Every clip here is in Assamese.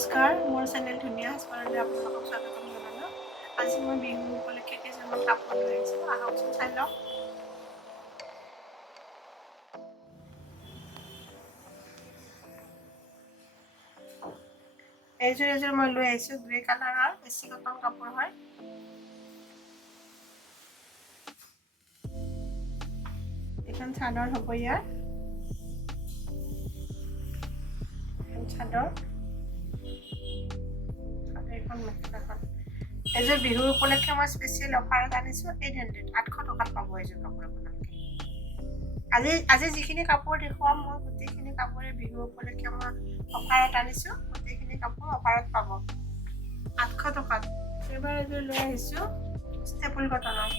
নমস্কাৰ, মোৰ চেনেল ধুনীয়া হাজপাৰলৈ আপোনালোকক স্বাগতম জনালোঁ। আজি মই বিহু উপলক্ষে কেইযোৰমান কাপোৰ লৈ আহিছোঁ, আহকচোন চাই লওক। এইযোৰ মই লৈ আহিছোঁ গ্ৰে কালাৰৰ, বেছি কটন কাপোৰ হয়। এখন চাদৰ হ'ব ইয়াৰ, চাদৰ এইখন মেখেলাখন। এইযোৰ বিহুৰ উপলক্ষে মই স্পেচিয়েল অফাৰত আনিছোঁ 800, 800 টকাত পাব এইযোৰ কাপোৰ আপোনালোকে। আজি যিখিনি কাপোৰ দেখুৱাম মই গোটেইখিনি কাপোৰে বিহুৰ উপলক্ষে মই অফাৰত আনিছোঁ। গোটেইখিনি কাপোৰ অফাৰত পাব 800 টকাত। এইবাৰ এইযোৰ লৈ আহিছোঁ ষ্টেপুল কটনৰ।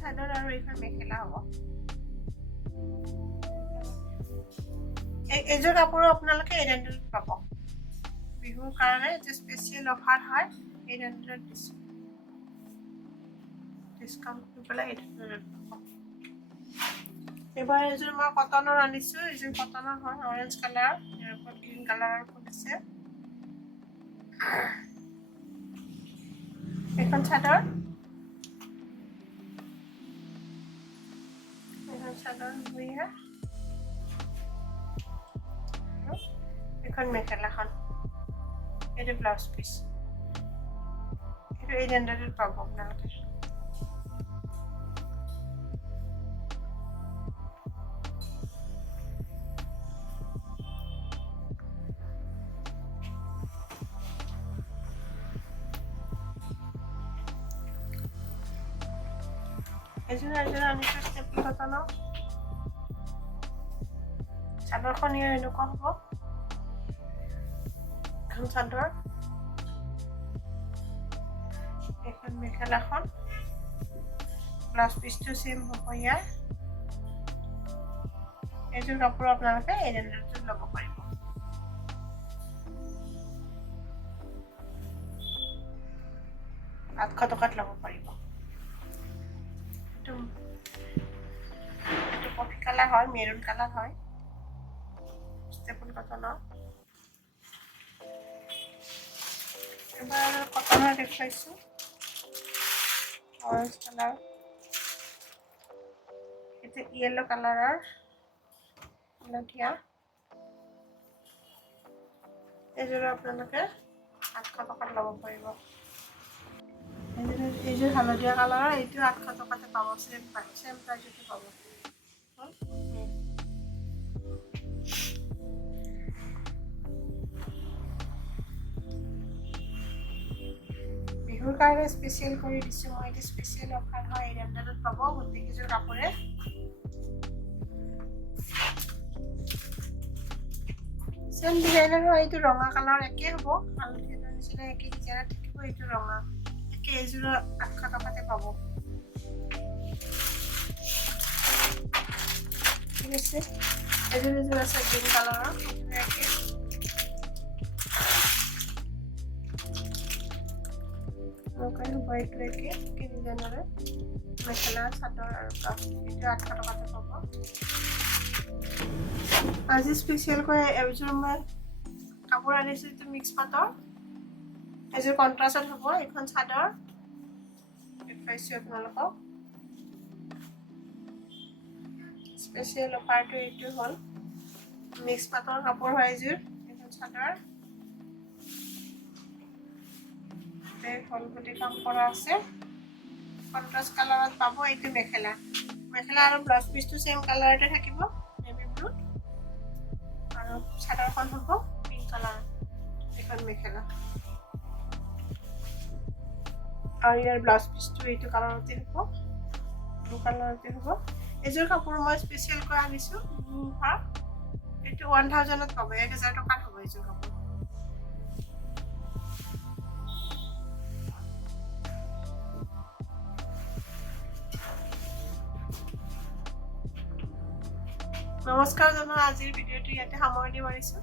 চাদৰ আৰু এইখন মেখেলা হ'ব। এইযোৰ কাপোৰো আপোনালোকে 800 পাব। বিহুৰ কাৰণে এইটো স্পেচিয়েল অফাৰ হয়, 800 দিছোঁ। ডিছকাউণ্ট কৰি পেলাই 800 পাব। এইবাৰ এইযোৰ মই কটনৰ আনিছোঁ। এইযোৰ কটনৰ হয়, অৰেঞ্জ কালাৰ, ইয়াৰ ওপৰত গ্ৰীণ কালাৰৰ ফুল আছে। এইখন চাদৰ, এখন মেখেলাখন, এইটো ব্লাউজ পিচ, এইটো 800 পাব আপোনালোকে। এইযোৰ আনিছোঁ ষ্টেপুল কটনৰ। চাদৰখন ইয়াৰ এনেকুৱা হ'ব, এখন চাদৰ, এখন মেখেলাখন, ব্লাউজ পিচটো চেম হ'ব ইয়াৰ। এইযোৰ কাপোৰ আপোনালোকে 800 ল'ব পাৰিব। আঠশ টকাত ল'ব পাৰিব। এইটো কফি কালাৰ হয়, মেৰুন কালাৰ হয়, ষ্টেপুল কটনৰ। এবাৰ কটনৰ দেখুৱাইছোঁ, অৰেঞ্জ কালাৰ, এইটো য়েল্লো কালাৰৰ, হালধীয়া। এইযোৰ আপোনালোকে 800 টকাত ল'ব পাৰিব। এইযোৰ হালধীয়া কালাৰৰ, এইটো 800 টকাতে পাব, চেম প্ৰাইজতে পাব। বিহুৰ কাৰণে স্পেচিয়েল কৰি দিছোঁ মই, এইটো স্পেচিয়েল অফাৰ হয়, 800 পাব গোটেইকেইযোৰ কাপোৰে। চেম ডিজাইনৰ হয়, এইটো ৰঙা কালাৰ একেই হ'ব, হালধীয়াৰ নিচিনা একেই ডিজাইনত থাকিব। এইটো ৰঙা একে, এইযোৰো 800 টকাতে পাব। ঠিক আছে, এইযোৰ আছে গ্ৰীণ কালাৰৰ, একে এইটো একে ডিজাইনৰে মেখেলা, চাদৰ আৰু ব্লাউজ, এইটো 800 টকাতে পাব। আজি স্পেচিয়েলকৈ এযোৰ মই কাপোৰ আনিছোঁ, এইটো মিক্স পাটৰ। এযোৰ কণ্ট্ৰাষ্টত হ'ব, এইখন চাদৰ দেখুৱাইছোঁ আপোনালোকক। স্পেচিয়েল অফাৰটো এইটো হ'ল, মিক্স পাটৰ কাপোৰ হয় এইযোৰ, এইখন চাদৰ ফুলগুটি কাম কৰা আছে, কণ্ট্ৰাষ্ট কালাৰত পাব। এইটো মেখেলা আৰু ব্লাউজ পিচটো চেম কালাৰতে থাকিব, নেভি ব্লুত, আৰু চাদৰখন হ'ব পিংক কালাৰ। এইখন মেখেলা আৰু ইয়াৰ ব্লাউজ পিচটো এইটো কালাৰতে হ'ব, ব্লু কালাৰতে হ'ব। এইযোৰ কাপোৰ মই স্পেচিয়েলকৈ আনিছোঁ, এইটো 1000ত পাব, 1000 টকাত হ'ব এইযোৰ কাপোৰ। নমস্কাৰ জনাই আজিৰ ভিডিঅ'টো ইয়াতে সামৰণি মাৰিছোঁ।